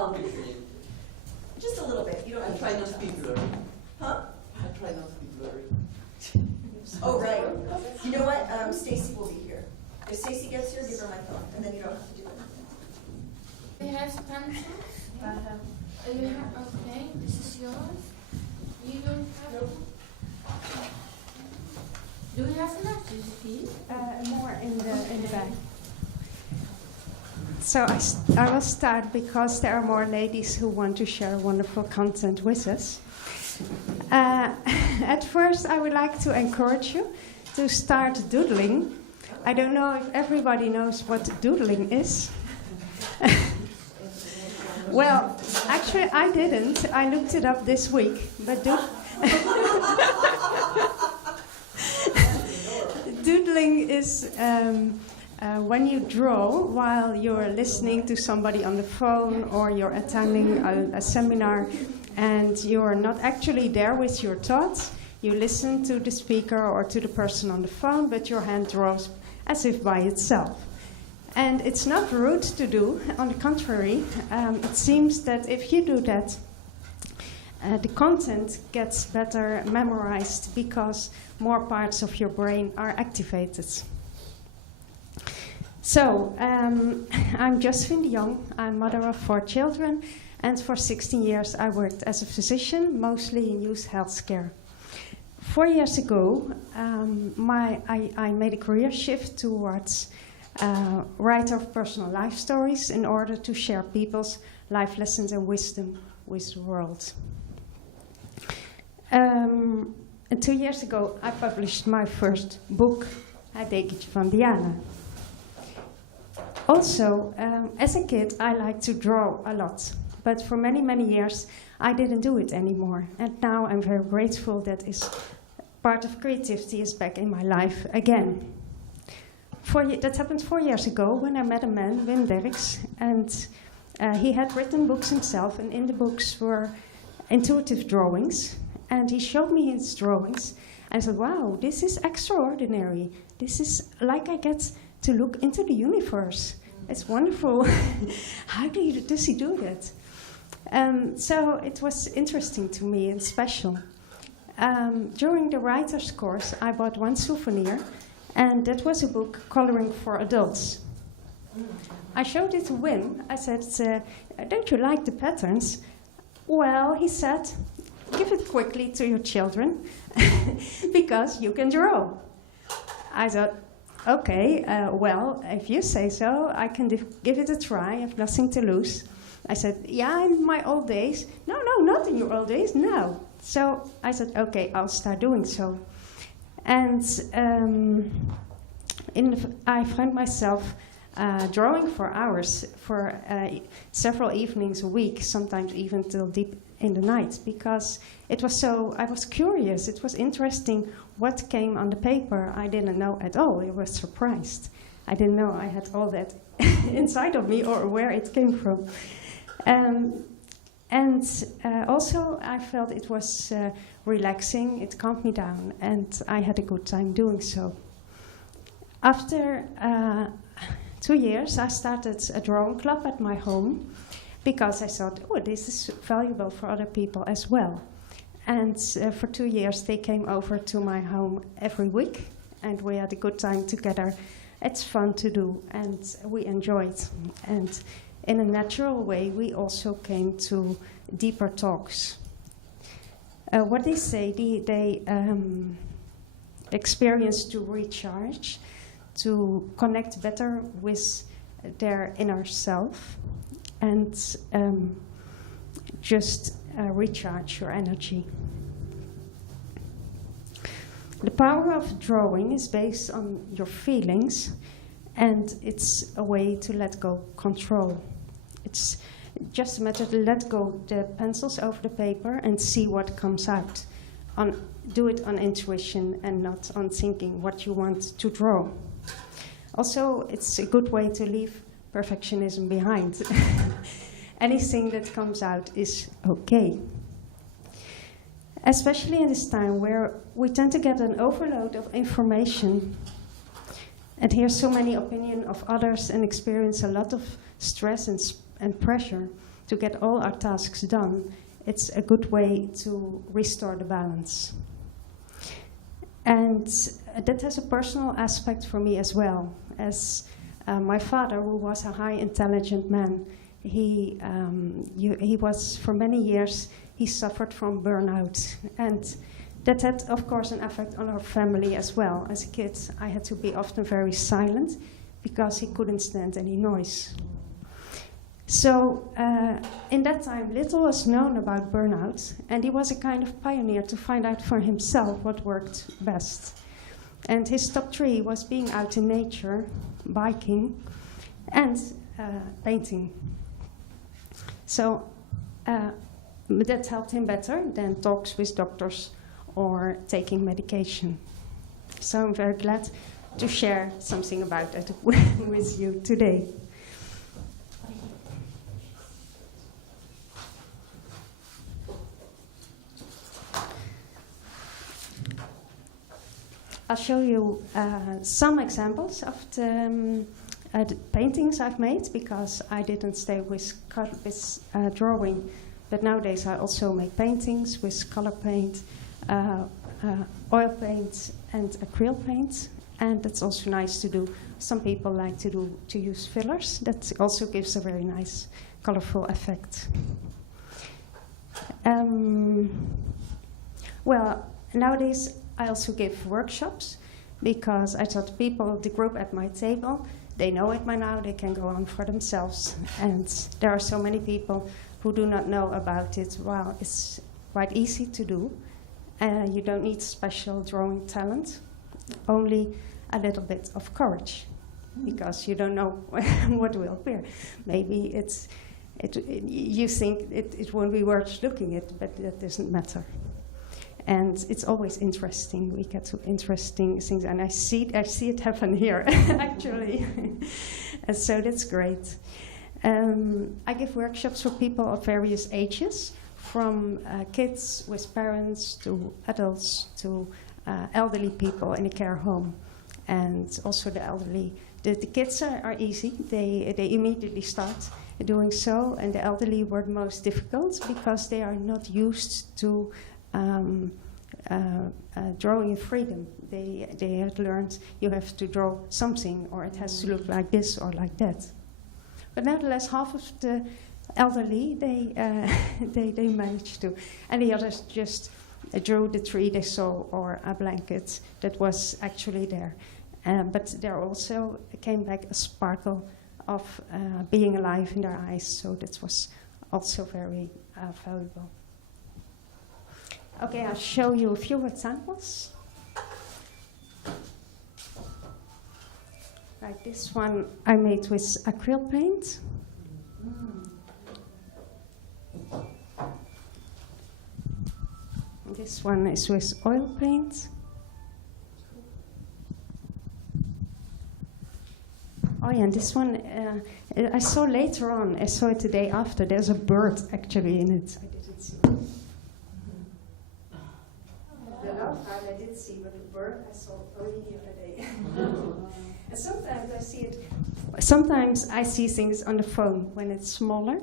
I'll be free. Just a little bit. You don't I have try not to be blurry. Huh? I try not to be blurry. Oh, right. You know what? Stacy will be here. If Stacy gets here, give her my phone, and then you don't have to do anything. Do you have pencils? Okay, this is yours. You don't have. Nope. Do you have enough, Josephine? More in the bag. So I will start because there are more ladies who want to share wonderful content with us. At first, I would like to encourage you to start doodling. I don't know if everybody knows what doodling is. Well, actually, I didn't. I looked it up this week, but doodling is when you draw while you're listening to somebody on the phone or you're attending a seminar and you're not actually there with your thoughts. You listen to the speaker or to the person on the phone, but your hand draws as if by itself. And it's not rude to do. On the contrary, it seems that if you do that, the content gets better memorized because more parts of your brain are activated. So, I'm Josephine de Jong. I'm mother of 4 children, and for 16 years I worked as a physician, mostly in youth healthcare. 4 years ago, I made a career shift towards writer of personal life stories in order to share people's life lessons and wisdom with the world. And 2 years ago, I published my first book, Het dekentje van Diana. Also, as a kid, I liked to draw a lot. But for many, many years, I didn't do it anymore. And now I'm very grateful that part of creativity is back in my life again. That happened 4 years ago when I met a man, Wim Derks, and he had written books himself, and in the books were intuitive drawings. And he showed me his drawings. I said, wow, this is extraordinary. This is like I get to look into the universe. It's wonderful. How does he do that? So it was interesting to me and special. During the writer's course, I bought one souvenir, and that was a book, Coloring for Adults. I showed it to Wim. I said, don't you like the patterns? Well, he said, give it quickly to your children, because you can draw. I thought, okay, well, if you say so, I can give it a try. I have nothing to lose. I said, yeah, in my old days. No, not in your old days, no. So I said, okay, I'll start doing so. And I found myself drawing for hours, for several evenings a week, sometimes even till deep in the night, because I was curious, it was interesting what came on the paper. I didn't know at all. I was surprised. I didn't know I had all that inside of me or where it came from. Also I felt it was relaxing, it calmed me down, and I had a good time doing so. After 2 years, I started a drawing club at my home, because I thought, oh, this is valuable for other people as well. And for 2 years, they came over to my home every week, and we had a good time together. It's fun to do, and we enjoyed. And in a natural way, we also came to deeper talks. What they say, they experience to recharge, to connect better with their inner self, and just recharge your energy. The power of drawing is based on your feelings, and it's a way to let go control. It's just a matter to let go the pencils over the paper and see what comes out. Do it on intuition and not on thinking what you want to draw. Also, it's a good way to leave perfectionism behind. Anything that comes out is okay. Especially in this time where we tend to get an overload of information and hear so many opinions of others and experience a lot of stress and pressure. to get all our tasks done, it's a good way to restore the balance. And that has a personal aspect for me as well. As my father, who was a high intelligent man, he was, for many years, he suffered from burnout. And that had, of course, an effect on our family as well. As a kid, I had to be often very silent because he couldn't stand any noise. So in that time, little was known about burnout, and he was a kind of pioneer to find out for himself what worked best. And his top 3 was being out in nature, biking, and painting. So that helped him better than talks with doctors or taking medication. So I'm very glad to share something about that with you today. I'll show you some examples of the paintings I've made, because I didn't stay with drawing, but nowadays I also make paintings with color paint, oil paint, and acrylic paint, and that's also nice to do. Some people like to use fillers. That also gives a very nice, colorful effect. Well, nowadays I also give workshops, because I thought the group at my table, they know it by now, they can go on for themselves. And there are so many people who do not know about it. Well, it's quite easy to do. You don't need special drawing talent, only a little bit of courage, because you don't know what will appear. Maybe you think it won't be worth looking at, but that doesn't matter. And it's always interesting. We get to interesting things, and I see it happen here, actually. And so that's great. I give workshops for people of various ages, from kids with parents to adults to elderly people in a care home, and also the elderly. The kids are easy. They immediately start doing so, and the elderly were the most difficult because they are not used to drawing in freedom. They had learned you have to draw something, or it has to look like this or like that. But nevertheless, half of the elderly, they managed to. And the others just drew the tree they saw or a blanket that was actually there. But there also came back a sparkle of being alive in their eyes, so that was also very valuable. Okay, I'll show you a few examples. Like this one I made with acrylic paint. This one is with oil paint. Oh yeah, and this one I saw later on. I saw it the day after. There's a bird actually in it. I didn't see it. The love card I did see, but the bird I saw only the other day. And sometimes I see it. Sometimes I see things on the phone when it's smaller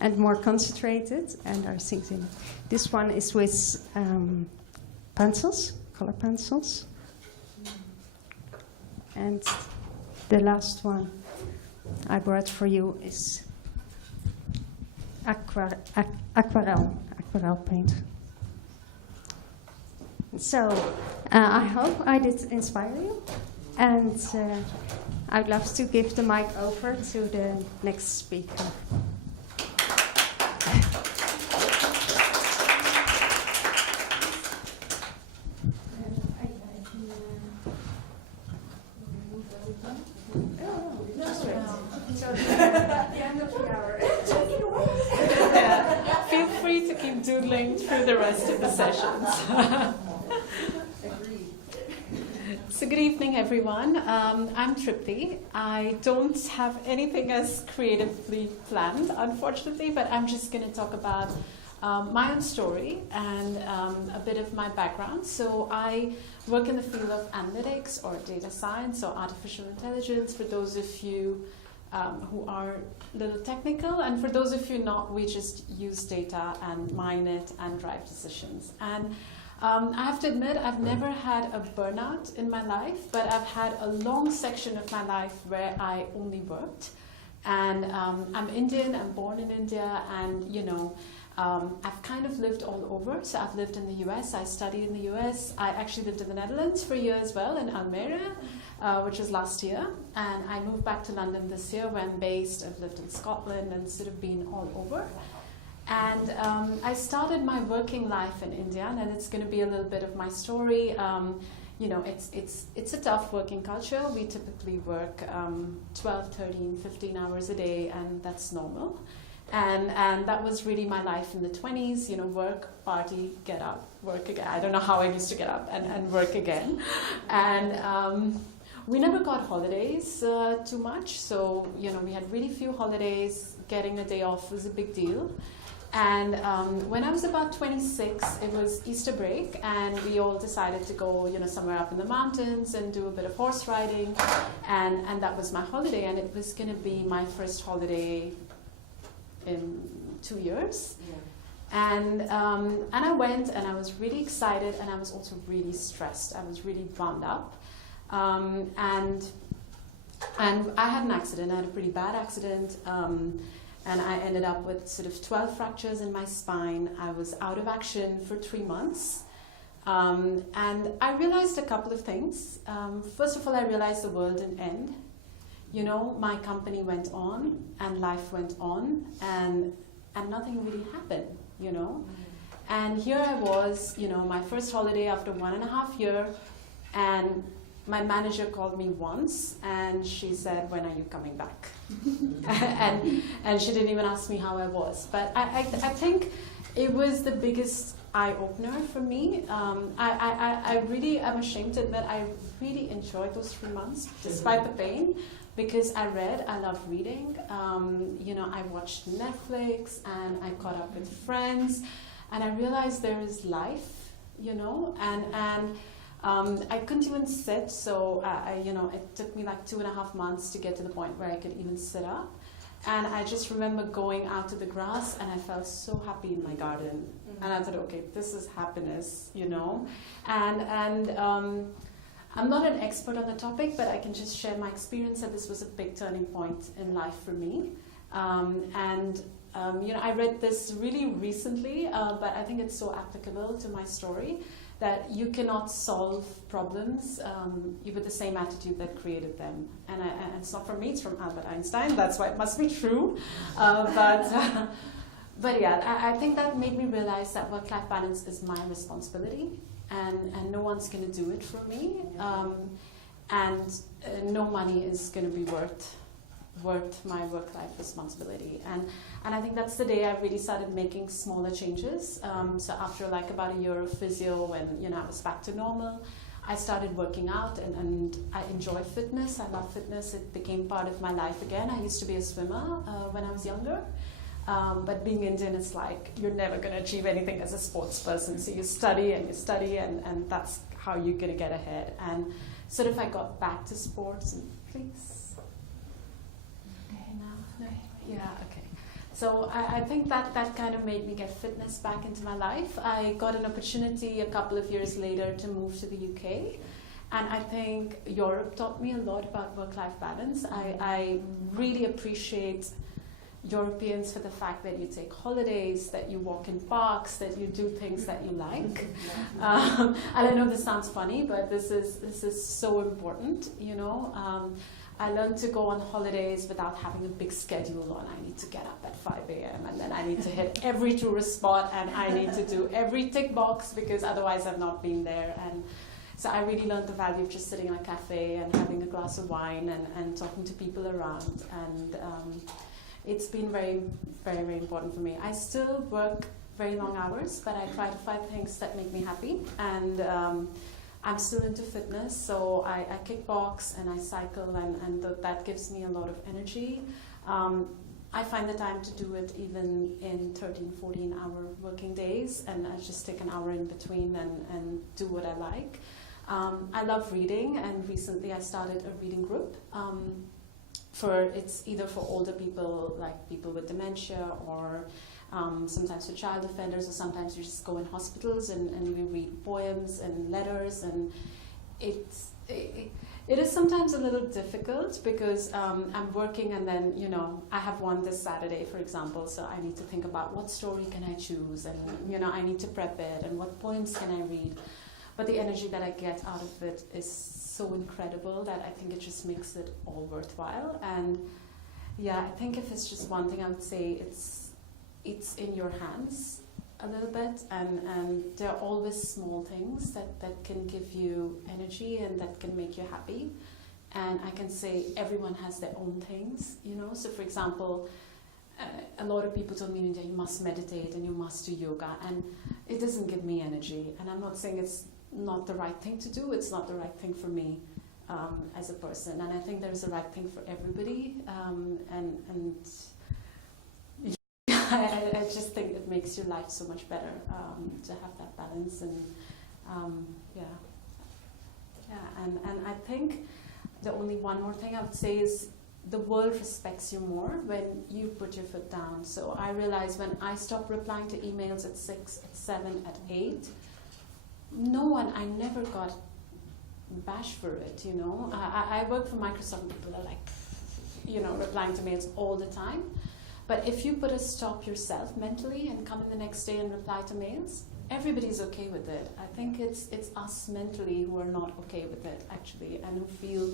and more concentrated, and there are things in it. This one is with pencils, color pencils, and the last one I brought for you is aquarelle paint. So I hope I did inspire you, and I'd love to give the mic over to the next speaker. Feel free to keep doodling through the rest of the sessions. So good evening, everyone. I'm Tripti. I don't have anything as creatively planned, unfortunately, but I'm just going to talk about my own story and a bit of my background. So I work in the field of analytics or data science or artificial intelligence. For those of you who are a little technical. And for those of you not, we just use data and mine it and drive decisions. And I have to admit, I've never had a burnout in my life, but I've had a long section of my life where I only worked. And I'm Indian, I'm born in India, and I've kind of lived all over. So I've lived in the US, I studied in the US, I actually lived in the Netherlands for a year as well, in Almere, which was last year. And I moved back to London this year where I'm based. I've lived in Scotland and sort of been all over. And I started my working life in India, and it's going to be a little bit of my story. It's a tough working culture. We typically work 12, 13, 15 hours a day, and that's normal. And that was really my life in the 20s, work, party, get up, work again. I don't know how I used to get up and work again. And we never got holidays too much, so, we had really few holidays. Getting a day off was a big deal. And when I was about 26, it was Easter break, and we all decided to go, somewhere up in the mountains and do a bit of horse riding, and that was my holiday, and it was going to be my first holiday in 2 years. Yeah. And I went, and I was really excited, and I was also really stressed. I was really wound up, and I had an accident. I had a pretty bad accident. And I ended up with sort of 12 fractures in my spine. I was out of action for 3 months. And I realized a couple of things. First of all, I realized the world didn't end. My company went on, and life went on, and nothing really happened, And here I was, my first holiday after 1.5 years, and my manager called me once, and she said, "When are you coming back?" and she didn't even ask me how I was. But I think it was the biggest eye-opener for me. I really am ashamed to admit I really enjoyed those 3 months, despite the pain, because I read. I love reading. I watched Netflix, and I caught up with friends, and I realized there is life, I couldn't even sit, so it took me like 2.5 months to get to the point where I could even sit up. And I just remember going out to the grass, and I felt so happy in my garden. Mm-hmm. And I thought, okay, this is happiness, And I'm not an expert on the topic, but I can just share my experience that this was a big turning point in life for me. I read this really recently, but I think it's so applicable to my story, that you cannot solve problems with the same attitude that created them. And it's not from me, it's from Albert Einstein. That's why it must be true. But yeah, I think that made me realize that work-life balance is my responsibility, and no one's going to do it for me. No money is going to be worth my work-life responsibility. And I think that's the day I really started making smaller changes. So after like about a year of physio, when I was back to normal, I started working out, and I enjoy fitness. I love fitness. It became part of my life again. I used to be a swimmer when I was younger. But being Indian, it's like you're never going to achieve anything as a sports person. So you study, and that's how you're going to get ahead. And sort of I got back to sports, and please. Yeah, okay. So I think that kind of made me get fitness back into my life. I got an opportunity a couple of years later to move to the UK. And I think Europe taught me a lot about work-life balance. I really appreciate Europeans for the fact that you take holidays, that you walk in parks, that you do things that you like. And I know this sounds funny, but this is so important, I learned to go on holidays without having a big schedule on. I need to get up at 5 a.m. and then I need to hit every tourist spot, and I need to do every tick box, because otherwise I've not been there. And so I really learned the value of just sitting in a cafe and having a glass of wine and talking to people around. And it's been very, very, very important for me. I still work very long hours, but I try to find things that make me happy. And I'm still into fitness, so I kickbox and I cycle, and that gives me a lot of energy. I find the time to do it even in 13, 14-hour working days, and I just take an hour in between and do what I like. I love reading, and recently I started a reading group it's either for older people, like people with dementia, or sometimes for child offenders, or sometimes you just go in hospitals and we read poems and letters, and it is sometimes a little difficult because I'm working, and then, you know, I have one this Saturday, for example, so I need to think about what story can I choose, and, you know, I need to prep it, and what poems can I read. But the energy that I get out of it is so incredible that I think it just makes it all worthwhile. And yeah, I think if it's just one thing, I would say it's in your hands a little bit, and there are always small things that can give you energy and that can make you happy. And I can say everyone has their own things, you know. So for example, a lot of people told me that you must meditate and you must do yoga, and it doesn't give me energy. And I'm not saying it's not the right thing to do, it's not the right thing for me as a person. And I think there's a right thing for everybody, and I just think it makes your life so much better to have that balance. And and I think the only one more thing I would say is the world respects you more when you put your foot down. So I realized when I stopped replying to emails at 6, at 7, at 8, I never got bashed for it, you know. I work for Microsoft, people are like, you know, replying to mails all the time. But if you put a stop yourself mentally and come in the next day and reply to mails, everybody's okay with it. I think it's us mentally who are not okay with it, actually, and who feel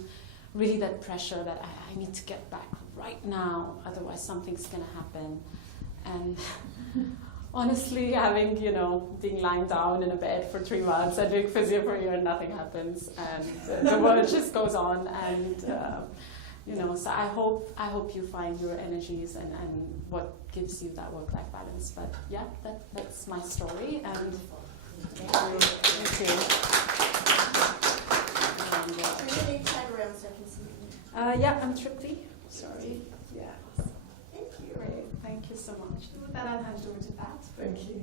really that pressure that I need to get back right now, otherwise something's going to happen. And honestly, having, you know, being lying down in a bed for 3 months and doing physio for a year, nothing happens, and the world just goes on. And you know, so I hope you find your energies and what gives you that work-life balance. But yeah, that's my story, and thank you. And, Your name tag around so I can see you. yeah, I'm Tripti. Sorry. Yeah. Thank you. Great. Thank you so much. With that, I'll hand over to Pat. Thank you.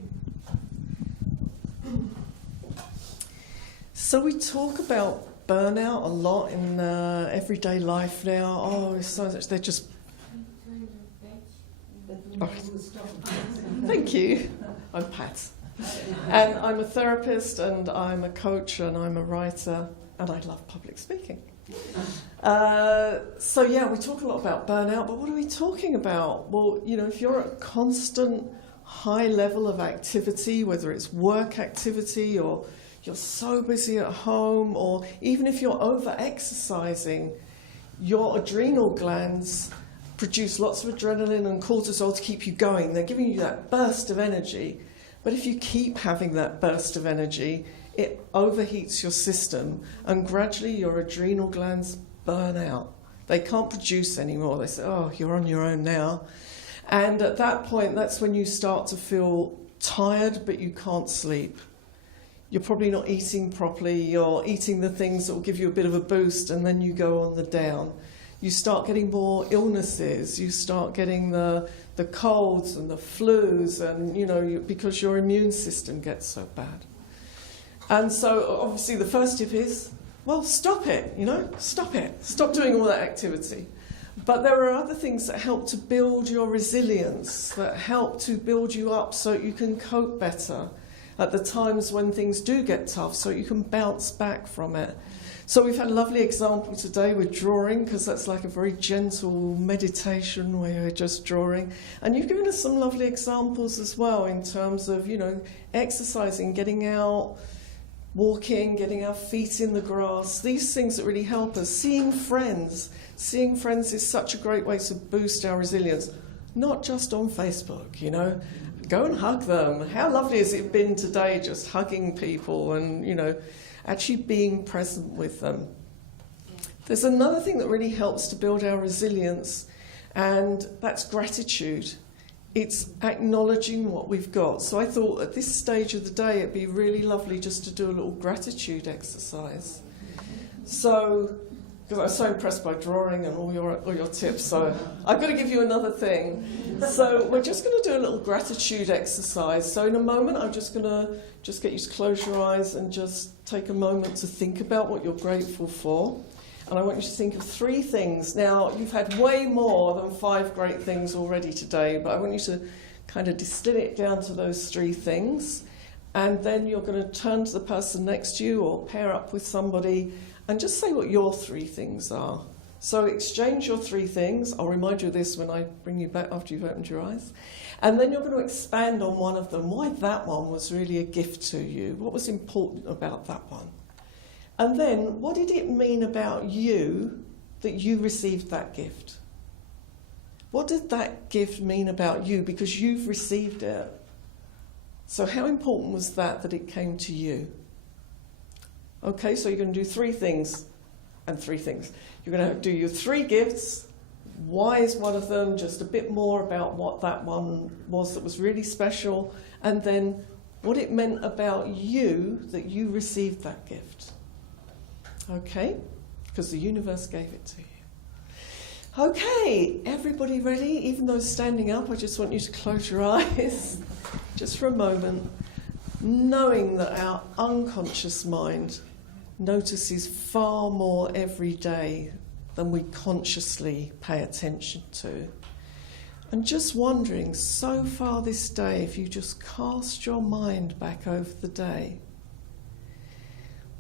So we talk about burnout a lot in everyday life now. Oh, it's so much. They're just. Oh. Thank you. I'm Pat, and I'm a therapist, and I'm a coach, and I'm a writer, and I love public speaking. So yeah, we talk a lot about burnout, but what are we talking about? Well, you know, if you're at a constant high level of activity, whether it's work activity or you're so busy at home, or even if you're over-exercising, your adrenal glands produce lots of adrenaline and cortisol to keep you going. They're giving you that burst of energy. But if you keep having that burst of energy, it overheats your system, and gradually your adrenal glands burn out. They can't produce anymore. They say, oh, you're on your own now. And at that point, that's when you start to feel tired, but you can't sleep. You're probably not eating properly, you're eating the things that will give you a bit of a boost, and then you go on the down. You start getting more illnesses, you start getting the colds and the flus, and you know, because your immune system gets so bad. And so obviously the first tip is, well, stop it, you know, stop it. Stop doing all that activity. But there are other things that help to build your resilience, that help to build you up so you can cope better at the times when things do get tough, so you can bounce back from it. So we've had a lovely example today with drawing, because that's like a very gentle meditation where you're just drawing. And you've given us some lovely examples as well in terms of, you know, exercising, getting out, walking, getting our feet in the grass, these things that really help us. Seeing friends. Seeing friends is such a great way to boost our resilience, not just on Facebook, you know. Go and hug them. How lovely has it been today just hugging people and, you know, actually being present with them. There's another thing that really helps to build our resilience, and that's gratitude. It's acknowledging what we've got. So I thought at this stage of the day it'd be really lovely just to do a little gratitude exercise. So, because I was so impressed by drawing and all your tips, so I've got to give you another thing. So we're just going to do a little gratitude exercise. So in a moment I'm just going to get you to close your eyes and just take a moment to think about what you're grateful for. And I want you to think of 3 things. Now, you've had way more than 5 great things already today, but I want you to kind of distill it down to those 3 things. And then you're going to turn to the person next to you or pair up with somebody and just say what your 3 things are. So exchange your 3 things. I'll remind you of this when I bring you back after you've opened your eyes. And then you're going to expand on one of them. Why that one was really a gift to you. What was important about that one? And then, what did it mean about you that you received that gift? What did that gift mean about you because you've received it? So how important was that it came to you? Okay, so you're going to do 3 things and 3 things. You're going to do your 3 gifts. Why is one of them? Just a bit more about what that one was that was really special. And then what it meant about you that you received that gift. Okay? Because the universe gave it to you. Okay, everybody ready? Even those standing up, I just want you to close your eyes just for a moment, knowing that our unconscious mind notices far more every day than we consciously pay attention to. And just wondering, so far this day, if you just cast your mind back over the day,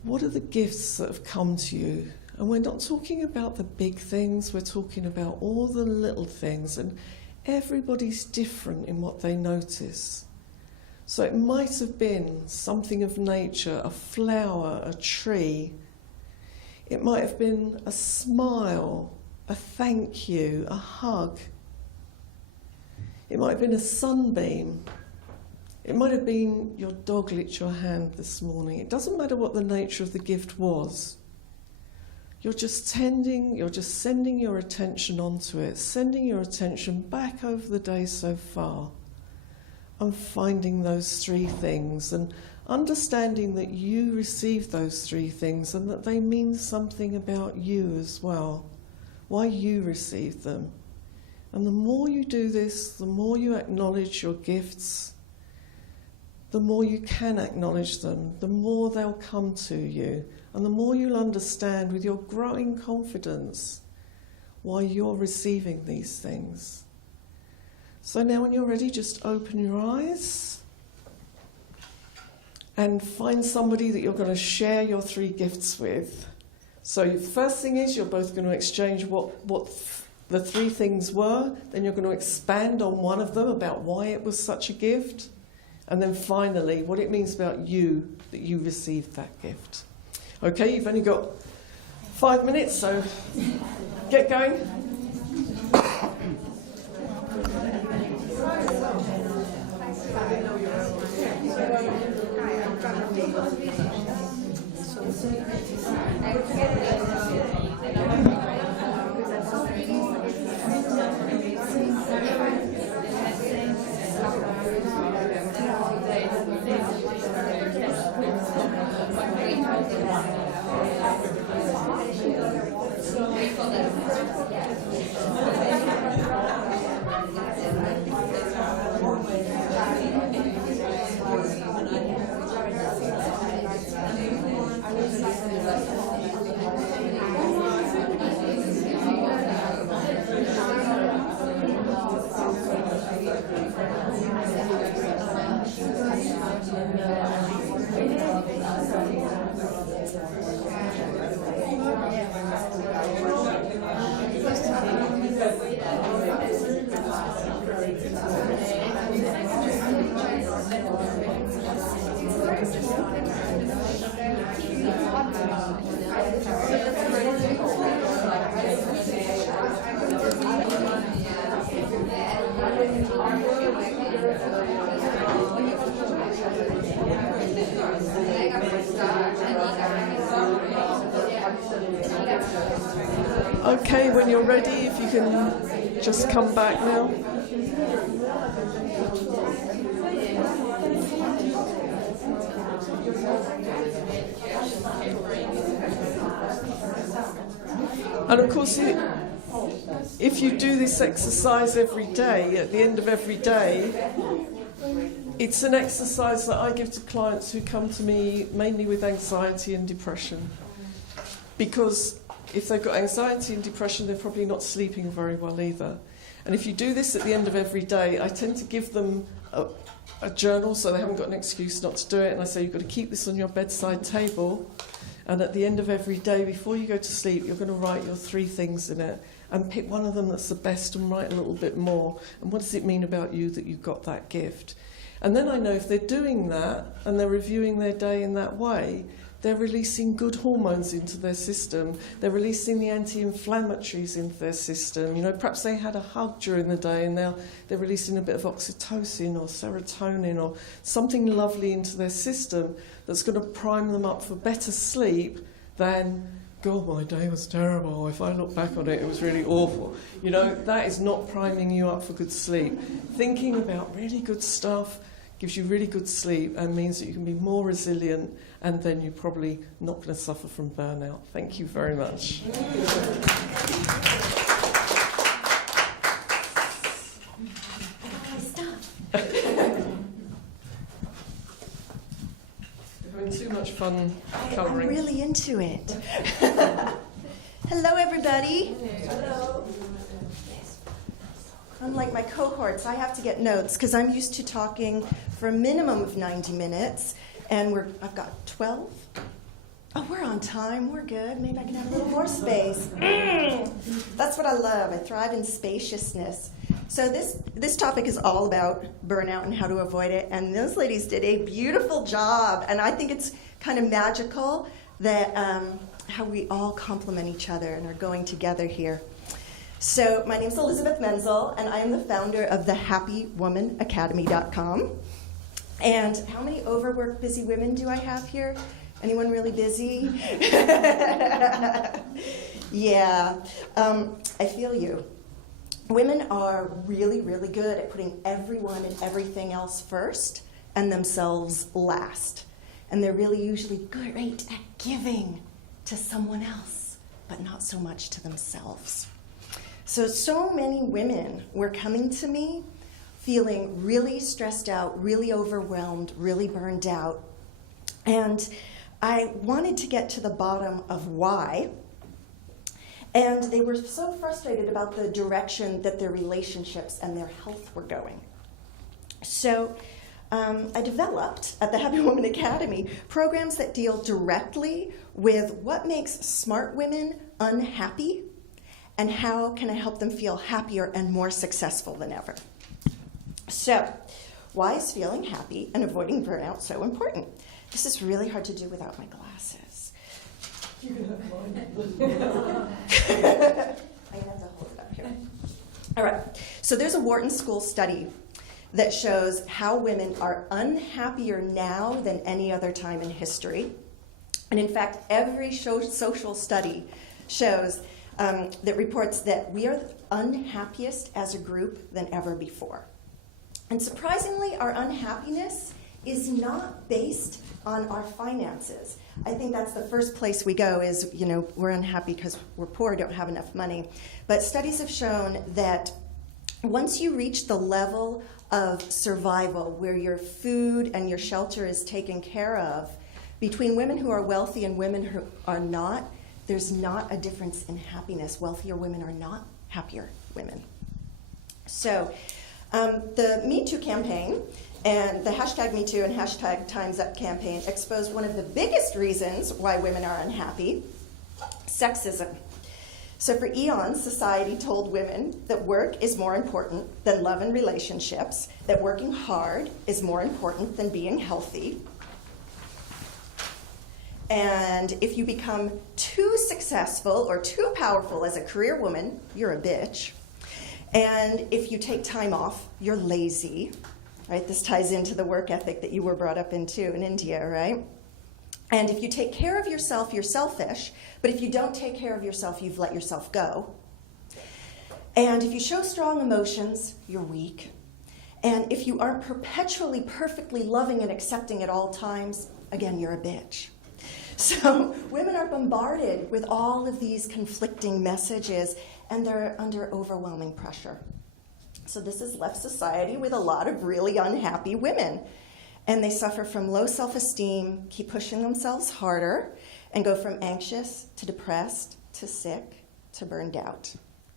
what are the gifts that have come to you? And we're not talking about the big things, we're talking about all the little things, and everybody's different in what they notice. So it might have been something of nature, a flower, a tree. It might have been a smile, a thank you, a hug. It might have been a sunbeam. It might have been your dog licked your hand this morning. It doesn't matter what the nature of the gift was. You're just sending your attention onto it, sending your attention back over the day so far, and finding those 3 things, and understanding that you received those 3 things and that they mean something about you as well, why you received them. And the more you do this, the more you acknowledge your gifts, the more you can acknowledge them, the more they'll come to you, and the more you'll understand with your growing confidence why you're receiving these things. So now when you're ready, just open your eyes and find somebody that you're going to share your 3 gifts with. So the first thing is you're both going to exchange what the 3 things were, then you're going to expand on one of them about why it was such a gift, and then finally what it means about you that you received that gift. Okay, you've only got 5 minutes, so get going. Okay, when you're ready, if you can just come back now. And of course, if you do this exercise every day, at the end of every day, it's an exercise that I give to clients who come to me mainly with anxiety and depression. Because if they've got anxiety and depression, they're probably not sleeping very well either. And if you do this at the end of every day, I tend to give them a journal so they haven't got an excuse not to do it. And I say, you've got to keep this on your bedside table. And at the end of every day, before you go to sleep, you're going to write your 3 things in it. And pick one of them that's the best and write a little bit more. And what does it mean about you that you've got that gift? And then I know if they're doing that and they're reviewing their day in that way, they're releasing good hormones into their system. They're releasing the anti-inflammatories into their system. You know, perhaps they had a hug during the day and now they're releasing a bit of oxytocin or serotonin or something lovely into their system that's going to prime them up for better sleep than, God, my day was terrible. If I look back on it, it was really awful. You know, that is not priming you up for good sleep. Thinking about really good stuff gives you really good sleep and means that you can be more resilient, and then you're probably not going to suffer from burnout. Thank you very much. We're having too much fun covering. I'm really into it. Hello, everybody. Hello. Unlike my cohorts, I have to get notes because I'm used to talking for a minimum of 90 minutes, and I've got 12. Oh, we're on time. We're good. Maybe I can have a little more space. That's what I love. I thrive in spaciousness. So this topic is all about burnout and how to avoid it, and those ladies did a beautiful job, and I think it's kind of magical that how we all complement each other and are going together here. So my name is Elizabeth Menzel, and I am the founder of the HappyWomanAcademy.com. And how many overworked, busy women do I have here? Anyone really busy? Yeah, I feel you. Women are really, really good at putting everyone and everything else first and themselves last. And they're really usually great at giving to someone else, but not so much to themselves. So many women were coming to me feeling really stressed out, really overwhelmed, really burned out. And I wanted to get to the bottom of why. And they were so frustrated about the direction that their relationships and their health were going. So I developed at the Happy Woman Academy programs that deal directly with what makes smart women unhappy and how can I help them feel happier and more successful than ever. So, why is feeling happy and avoiding burnout so important? This is really hard to do without my glasses. You can have mine. I have to hold it up here. All right, so there's a Wharton School study that shows how women are unhappier now than any other time in history. And in fact, every social study shows that reports that we are the unhappiest as a group than ever before. And surprisingly, our unhappiness is not based on our finances. I think that's the first place we go is, you know, we're unhappy because we're poor, don't have enough money. But studies have shown that once you reach the level of survival where your food and your shelter is taken care of, between women who are wealthy and women who are not, there's not a difference in happiness. Wealthier women are not happier women. So the Me Too campaign and the hashtag Me Too and hashtag Time's Up campaign exposed one of the biggest reasons why women are unhappy, sexism. So for eons, society told women that work is more important than love and relationships, that working hard is more important than being healthy. And if you become too successful or too powerful as a career woman, you're a bitch. And if you take time off, you're lazy. Right? This ties into the work ethic that you were brought up into in India, right? And if you take care of yourself, you're selfish. But if you don't take care of yourself, you've let yourself go. And if you show strong emotions, you're weak. And if you aren't perpetually, perfectly loving and accepting at all times, again, you're a bitch. So women are bombarded with all of these conflicting messages, and they're under overwhelming pressure. So this has left society with a lot of really unhappy women. And they suffer from low self-esteem, keep pushing themselves harder, and go from anxious to depressed to sick to burned out.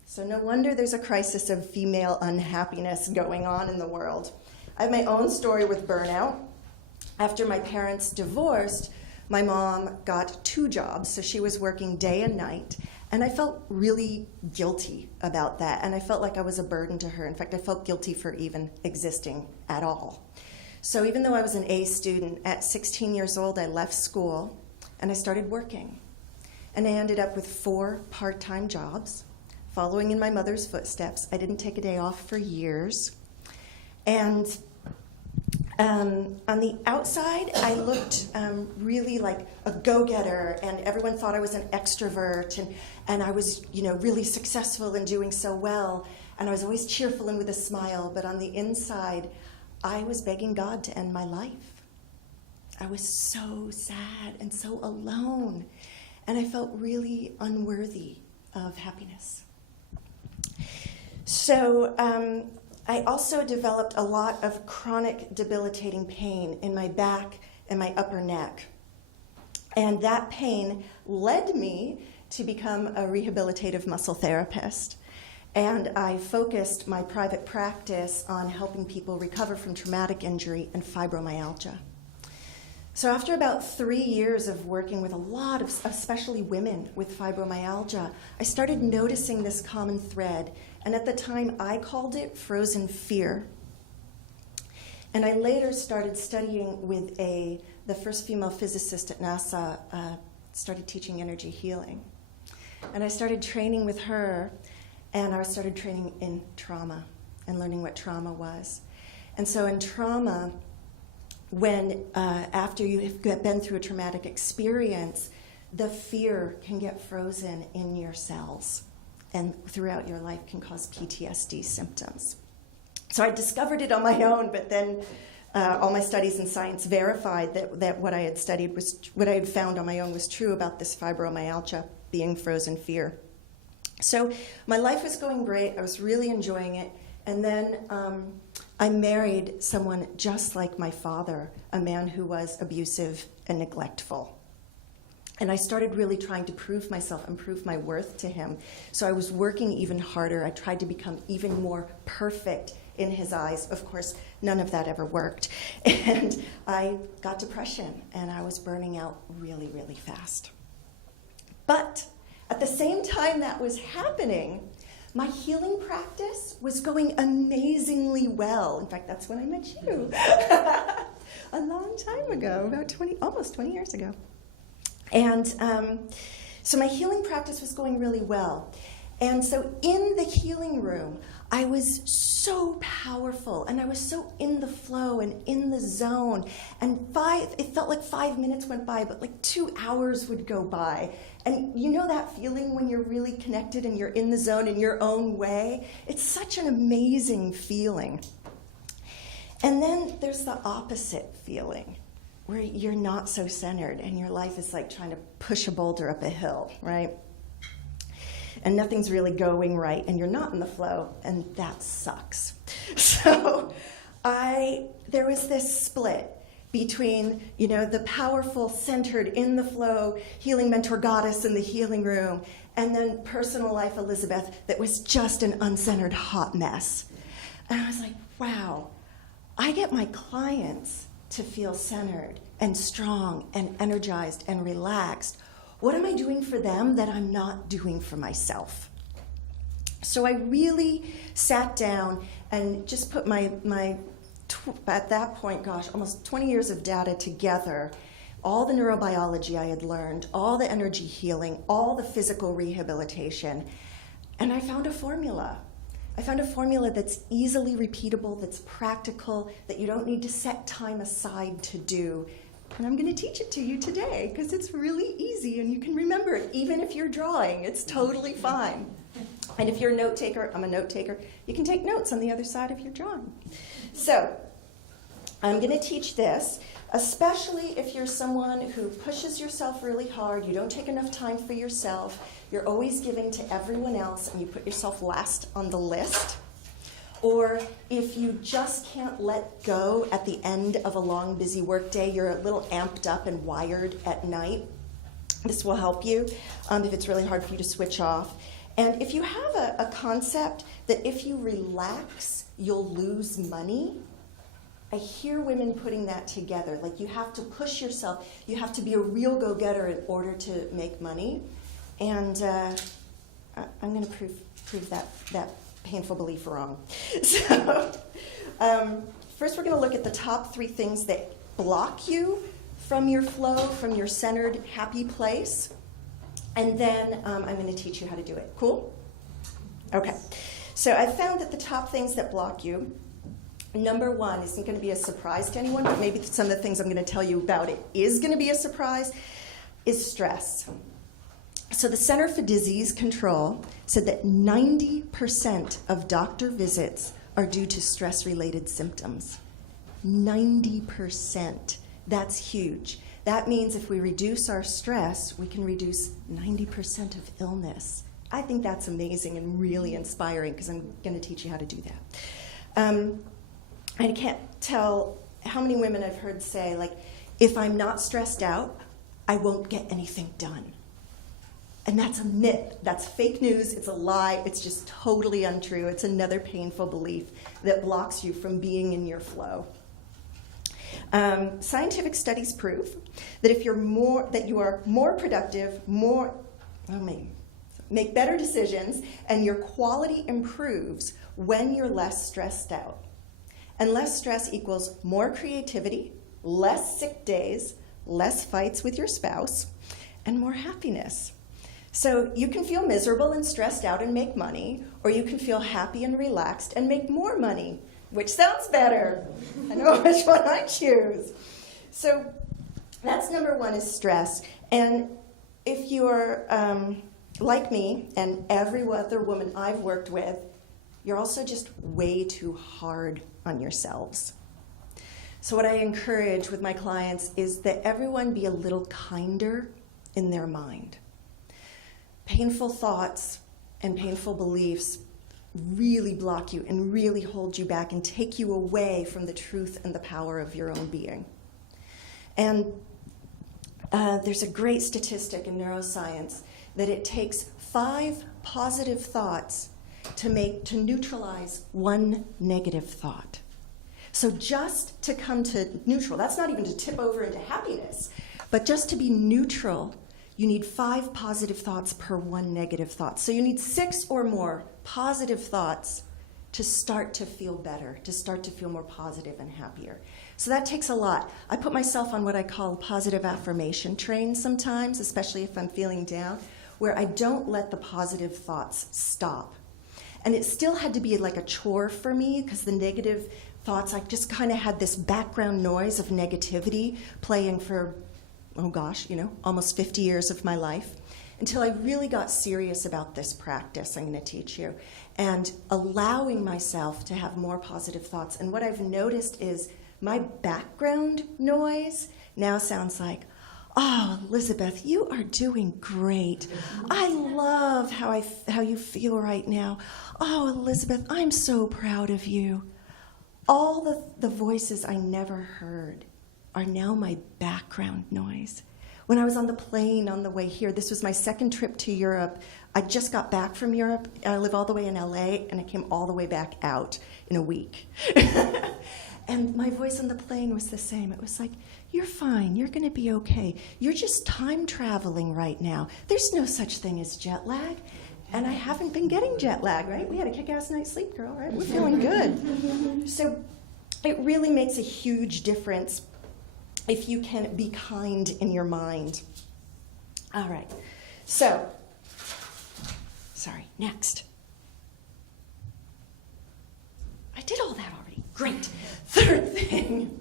So no wonder there's a crisis of female unhappiness going on in the world. I have my own story with burnout. After my parents divorced, my mom got 2 jobs, so she was working day and night, and I felt really guilty about that, and I felt like I was a burden to her. In fact, I felt guilty for even existing at all. So even though I was an A student, at 16 years old, I left school, and I started working. And I ended up with 4 part-time jobs, following in my mother's footsteps. I didn't take a day off for years. And on the outside, I looked really like a go-getter, and everyone thought I was an extrovert, and I was, really successful and doing so well, and I was always cheerful and with a smile. But on the inside, I was begging God to end my life. I was so sad and so alone, and I felt really unworthy of happiness. So I also developed a lot of chronic debilitating pain in my back and my upper neck. And that pain led me to become a rehabilitative muscle therapist. And I focused my private practice on helping people recover from traumatic injury and fibromyalgia. So after about 3 years of working with a lot of, especially women with fibromyalgia, I started noticing this common thread. And at the time, I called it frozen fear. And I later started studying with the first female physicist at NASA, started teaching energy healing. And I started training with her, and I started training in trauma and learning what trauma was. And so in trauma, when after you have been through a traumatic experience, the fear can get frozen in your cells, and throughout your life can cause PTSD symptoms. So I discovered it on my own, but then all my studies in science verified that what I had studied was, what I had found on my own was true about this fibromyalgia being frozen fear. So my life was going great. I was really enjoying it. And then I married someone just like my father, a man who was abusive and neglectful. And I started really trying to prove myself and prove my worth to him. So I was working even harder. I tried to become even more perfect in his eyes. Of course, none of that ever worked. And I got depression, and I was burning out really, really fast. But at the same time that was happening, my healing practice was going amazingly well. In fact, that's when I met you. A long time ago, almost 20 years ago. And so my healing practice was going really well. And so in the healing room, I was so powerful, and I was so in the flow and in the zone. And it felt like 5 minutes went by, but like 2 hours would go by. And you know that feeling when you're really connected and you're in the zone in your own way? It's such an amazing feeling. And then there's the opposite feeling, where you're not so centered and your life is like trying to push a boulder up a hill, right? And nothing's really going right, and you're not in the flow, and that sucks. So there was this split between, the powerful, centered, in the flow, healing mentor goddess in the healing room, and then personal life Elizabeth that was just an uncentered hot mess. And I was like, wow, I get my clients to feel centered and strong and energized and relaxed. What am I doing for them that I'm not doing for myself? So I really sat down and just put at that point, almost 20 years of data together, all the neurobiology I had learned, all the energy healing, all the physical rehabilitation, and I found a formula. I found a formula that's easily repeatable, that's practical, that you don't need to set time aside to do. And I'm going to teach it to you today because it's really easy and you can remember it. Even if you're drawing, it's totally fine. And if you're a note taker, I'm a note taker, you can take notes on the other side of your drawing. So I'm going to teach this, especially if you're someone who pushes yourself really hard, you don't take enough time for yourself, you're always giving to everyone else, and you put yourself last on the list. Or if you just can't let go at the end of a long, busy workday, you're a little amped up and wired at night. This will help you if it's really hard for you to switch off. And if you have a concept that if you relax, you'll lose money, I hear women putting that together. Like you have to push yourself. You have to be a real go-getter in order to make money. And I'm going to prove that painful belief wrong. So first we're going to look at the top 3 things that block you from your flow, from your centered, happy place. And then I'm going to teach you how to do it. Cool? Okay. So I found that the top things that block you, number 1 isn't going to be a surprise to anyone, but maybe some of the things I'm going to tell you about it is going to be a surprise, is stress. So the Center for Disease Control said that 90% of doctor visits are due to stress-related symptoms. 90%. That's huge. That means if we reduce our stress, we can reduce 90% of illness. I think that's amazing and really inspiring because I'm going to teach you how to do that. I can't tell how many women I've heard say, like, if I'm not stressed out, I won't get anything done. And that's a myth. That's fake news. It's a lie. It's just totally untrue. It's another painful belief that blocks you from being in your flow. Scientific studies prove that if you are more productive, make better decisions, and your quality improves when you're less stressed out. And less stress equals more creativity, less sick days, less fights with your spouse, and more happiness. So you can feel miserable and stressed out and make money, or you can feel happy and relaxed and make more money. Which sounds better? I know which one I choose. So that's number 1 is stress. And if you're like me and every other woman I've worked with, you're also just way too hard on yourselves. So what I encourage with my clients is that everyone be a little kinder in their mind. Painful thoughts and painful beliefs really block you and really hold you back and take you away from the truth and the power of your own being. And there's a great statistic in neuroscience that it takes 5 positive thoughts to neutralize 1 negative thought. So just to come to neutral, that's not even to tip over into happiness, but just to be neutral, you need 5 positive thoughts per 1 negative thought. So you need 6 or more positive thoughts to start to feel better, to start to feel more positive and happier. So that takes a lot. I put myself on what I call a positive affirmation train sometimes, especially if I'm feeling down, where I don't let the positive thoughts stop. And it still had to be like a chore for me because the negative thoughts, I just kind of had this background noise of negativity playing for, almost 50 years of my life, until I really got serious about this practice I'm going to teach you, and allowing myself to have more positive thoughts. And what I've noticed is my background noise now sounds like, oh, Elizabeth, you are doing great. I love how you feel right now. Oh, Elizabeth, I'm so proud of you. All the voices I never heard are now my background noise. When I was on the plane on the way here, this was my 2nd trip to Europe. I just got back from Europe. I live all the way in LA, and I came all the way back out in a week. And my voice on the plane was the same. It was like, you're fine. You're going to be okay. You're just time traveling right now. There's no such thing as jet lag. And I haven't been getting jet lag, right? We had a kick-ass night's sleep, girl, right? We're feeling good. So it really makes a huge difference if you can be kind in your mind. All right. So, next. I did all that already. Great. 3rd thing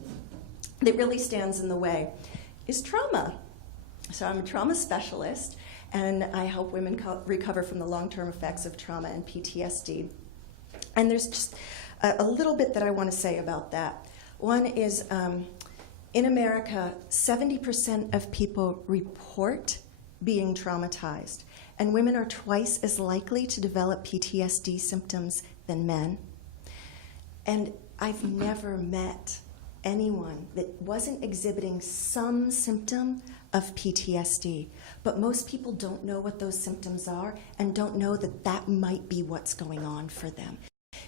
that really stands in the way is trauma. So I'm a trauma specialist, and I help women recover from the long-term effects of trauma and PTSD. And there's just a little bit that I want to say about that. One is, in America, 70% of people report being traumatized, and women are twice as likely to develop PTSD symptoms than men. And I've never met anyone that wasn't exhibiting some symptom of PTSD. But most people don't know what those symptoms are and don't know that that might be what's going on for them.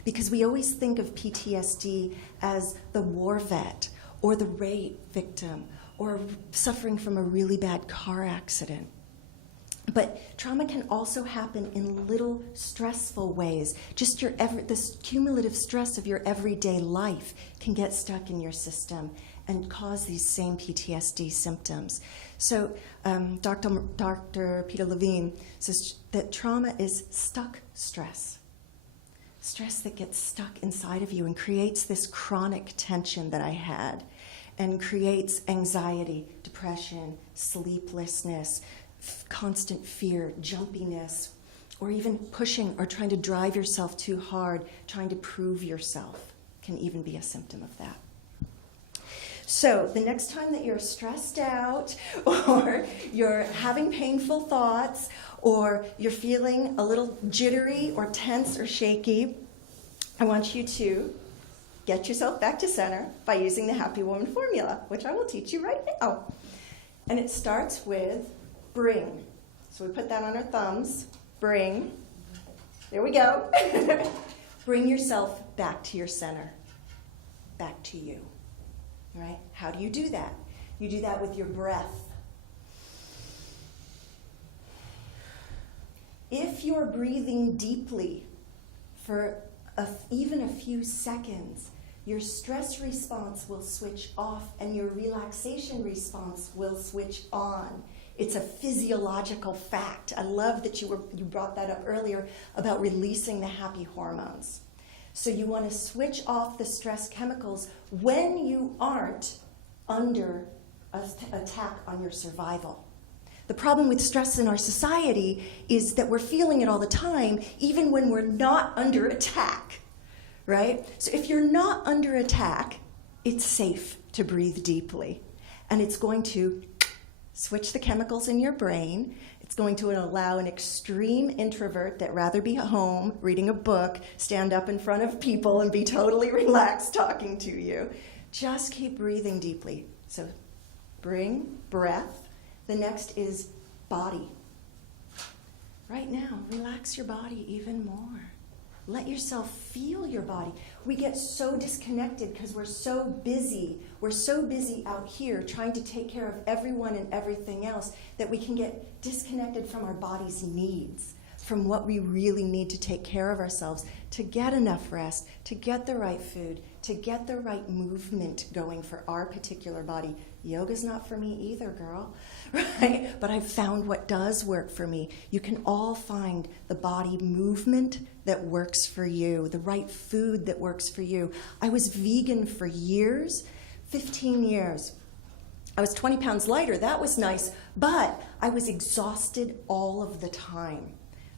Because we always think of PTSD as the war vet or the rape victim or suffering from a really bad car accident. But trauma can also happen in little stressful ways. Just this cumulative stress of your everyday life can get stuck in your system and cause these same PTSD symptoms. So Dr. Peter Levine says that trauma is stuck stress. Stress that gets stuck inside of you and creates this chronic tension that I had and creates anxiety, depression, sleeplessness, constant fear, jumpiness, or even pushing or trying to drive yourself too hard, trying to prove yourself can even be a symptom of that. So the next time that you're stressed out or you're having painful thoughts or you're feeling a little jittery or tense or shaky, I want you to get yourself back to center by using the Happy Woman formula, which I will teach you right now. And it starts with bring. So we put that on our thumbs. Bring. There we go. Bring yourself back to your center. Back to you. Right? How do you do that? You do that with your breath. If you're breathing deeply for even a few seconds, your stress response will switch off and your relaxation response will switch on. It's a physiological fact. I love that you brought that up earlier about releasing the happy hormones. So you want to switch off the stress chemicals when you aren't under attack on your survival. The problem with stress in our society is that we're feeling it all the time, even when we're not under attack, right? So if you're not under attack, it's safe to breathe deeply. And it's going to switch the chemicals in your brain. It's going to allow an extreme introvert that rather be at home, reading a book, stand up in front of people and be totally relaxed talking to you. Just keep breathing deeply. So bring breath. The next is body. Right now, relax your body even more. Let yourself feel your body. We get so disconnected because we're so busy. We're so busy out here trying to take care of everyone and everything else that we can get disconnected from our body's needs, from what we really need to take care of ourselves, to get enough rest, to get the right food, to get the right movement going for our particular body. Yoga's not for me either, girl, right? But I've found what does work for me. You can all find the body movement that works for you, the right food that works for you. I was vegan for years, 15 years. I was 20 pounds lighter. That was nice, but I was exhausted all of the time.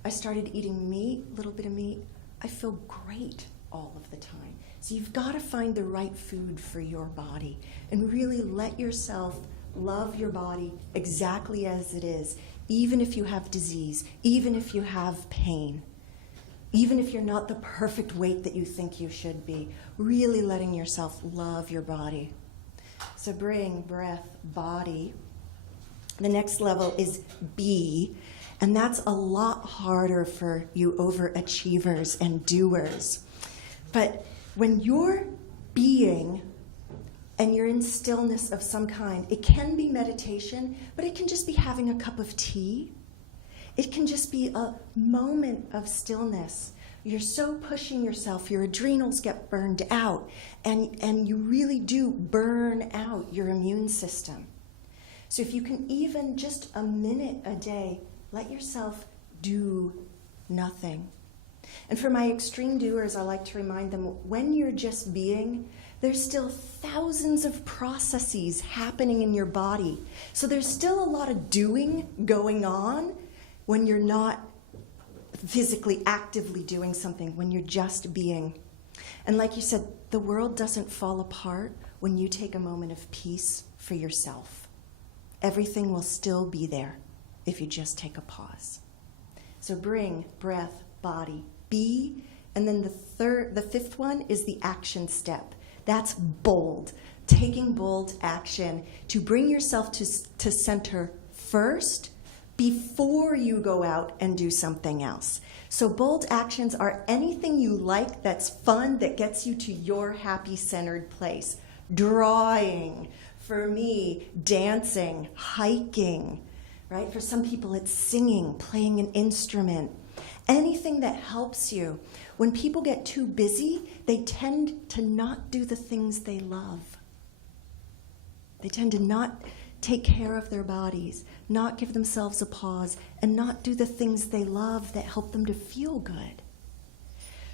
I started eating meat, a little bit of meat. I feel great all of the time. So you've got to find the right food for your body and really let yourself love your body exactly as it is, even if you have disease, even if you have pain, even if you're not the perfect weight that you think you should be, really letting yourself love your body. So bring breath, body. The next level is be, and that's a lot harder for you overachievers and doers. But when you're being and you're in stillness of some kind, it can be meditation, but it can just be having a cup of tea. It can just be a moment of stillness. You're so pushing yourself, your adrenals get burned out, and you really do burn out your immune system. So if you can even just a minute a day, let yourself do nothing. And for my extreme doers, I like to remind them, when you're just being, there's still thousands of processes happening in your body. So there's still a lot of doing going on when you're not physically actively doing something, when you're just being. And like you said, the world doesn't fall apart when you take a moment of peace for yourself. Everything will still be there if you just take a pause. So bring breath, body, be, and then the fifth one is the action step. That's bold. taking bold action to bring yourself to center first before you go out and do something else. So bold actions are anything you like that's fun, that gets you to your happy centered place. Drawing, for me, dancing, hiking, right? For some people it's singing, playing an instrument. Anything that helps you. When people get too busy, they tend to not do the things they love. They tend to not take care of their bodies, not give themselves a pause, and not do the things they love that help them to feel good.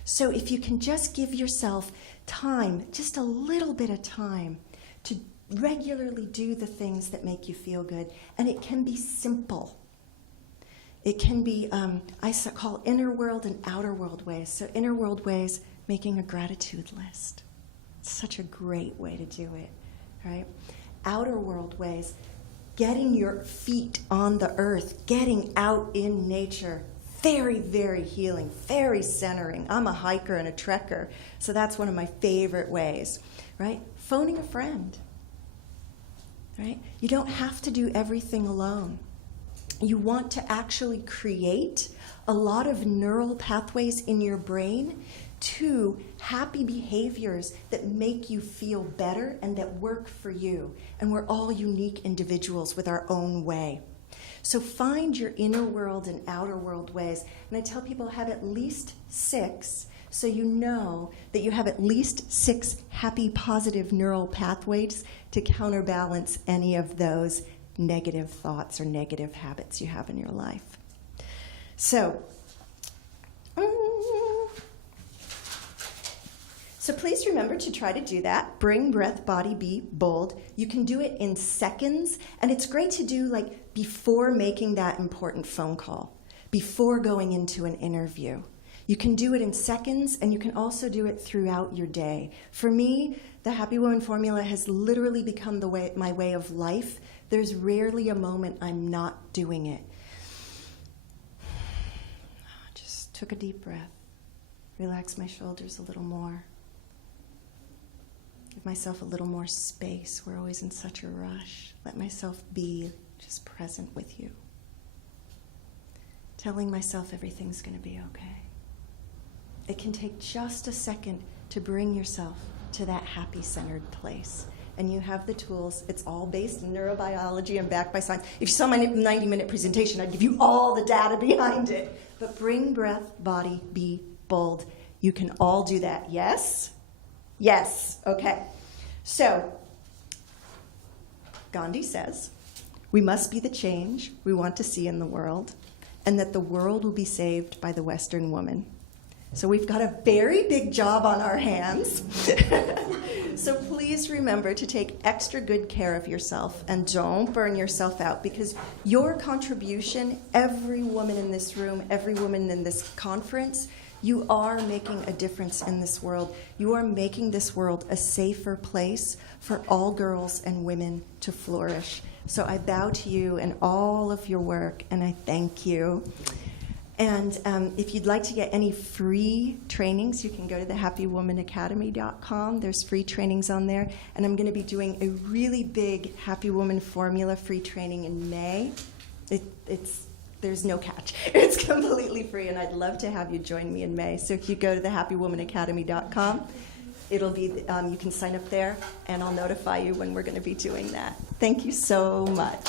So if you can just give yourself time, just a little bit of time, to regularly do the things that make you feel good, and it can be simple. It can be, I call inner world and outer world ways. So inner world ways, making a gratitude list. It's such a great way to do it, right? Outer world ways, getting your feet on the earth, getting out in nature. Very, very healing, very centering. I'm a hiker and a trekker, so that's one of my favorite ways, right? Phoning a friend, right? You don't have to do everything alone. You want to actually create a lot of neural pathways in your brain to happy behaviors that make you feel better and that work for you. And we're all unique individuals with our own way. So find your inner world and outer world ways. And I tell people have at least 6, so you know that you have at least 6 happy, positive neural pathways to counterbalance any of those negative thoughts or negative habits you have in your life. So please remember to try to do that. Bring breath, body, be bold. You can do it in seconds, and it's great to do like before making that important phone call, before going into an interview. You can do it in seconds, and you can also do it throughout your day. For me, the Happy Woman formula has literally become my way of life. There's rarely a moment I'm not doing it. Just took a deep breath. Relax my shoulders a little more. Give myself a little more space. We're always in such a rush. Let myself be just present with you. Telling myself everything's going to be okay. It can take just a second to bring yourself to that happy-centered place. And you have the tools. It's all based in neurobiology and backed by science. If you saw my 90-minute presentation, I'd give you all the data behind it. But bring breath, body, be bold. You can all do that. Yes? Yes. Okay. So, Gandhi says, we must be the change we want to see in the world, and that the world will be saved by the Western woman. So we've got a very big job on our hands. So please remember to take extra good care of yourself and don't burn yourself out, because your contribution, every woman in this room, every woman in this conference, you are making a difference in this world. You are making this world a safer place for all girls and women to flourish. So I bow to you and all of your work, and I thank you. And if you'd like to get any free trainings, you can go to thehappywomanacademy.com. There's free trainings on there. And I'm going to be doing a really big Happy Woman Formula free training in May. There's no catch. It's completely free, and I'd love to have you join me in May. So if you go to thehappywomanacademy.com, it'll be you can sign up there, and I'll notify you when we're going to be doing that. Thank you so much.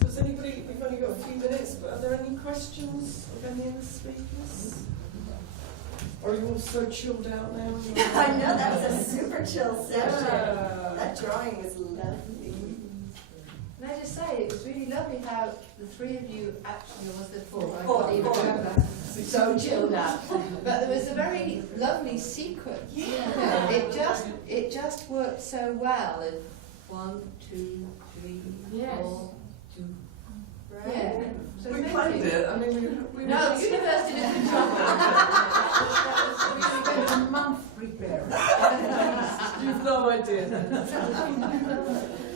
So has anybody, we've only got a few minutes, but are there any questions of any of the speakers? Or are you all so chilled out now? I know, that was a super chill session. That drawing was lovely. Can I just say, it was really lovely how the three of you actually, was there four? I can't even remember. So chilled out. But there was a very lovely sequence. Yeah. It just worked so well. And 1, 2, 3, 4, 2. Right? Yeah. So We thank planned you. it. I mean, we No, the university did a good job. We spent a month preparing. You've no idea.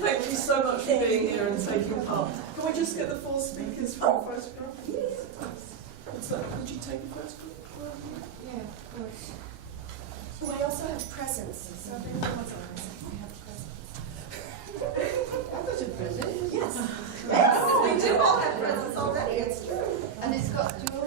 Thank you so much for being here and taking part. Can we just get the 4 speakers for a photograph? Yes. So, would you take the first group? Yeah, of course. Well, we also have presents. So if anyone wants a present, we have presents. I've got a present. Yes. Yes, we do all have presents already. It's true. And it's got, do you